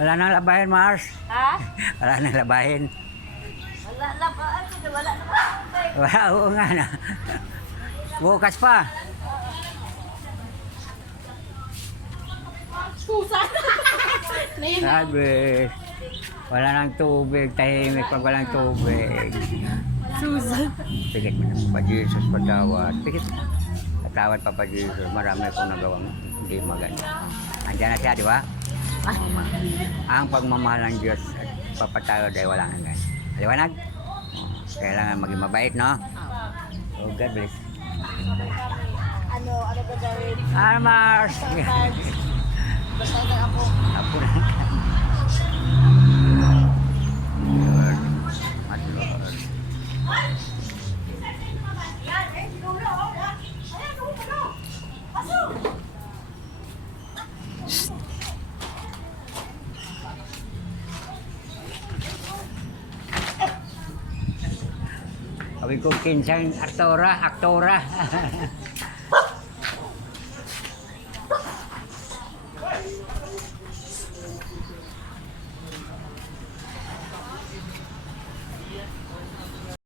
Wala nang labahin, Mars. Ha? Wala nang labahin. Wala na ba? Wala na ba? Wala, oo nga na. Bukas pa. Susan! Sabi, wala nang tubig, tahimik pag walang tubig. Susan! Pikit mo na, Papa Jesus, patawad. Pikit. Patawad, Papa Jesus. Marami akong nagawang hindi maganda. Andiyan na siya, di ba? Ang pagmamahal ng Diyos at papatawad ay wala nang ganyan. Liwanag? Kailangan maging mabait, no? Oh, God bless. Ano ba gawin? Mars! Basta na ako. Apo na. Lord. At Lord. Sabi ko, kinsang aktora.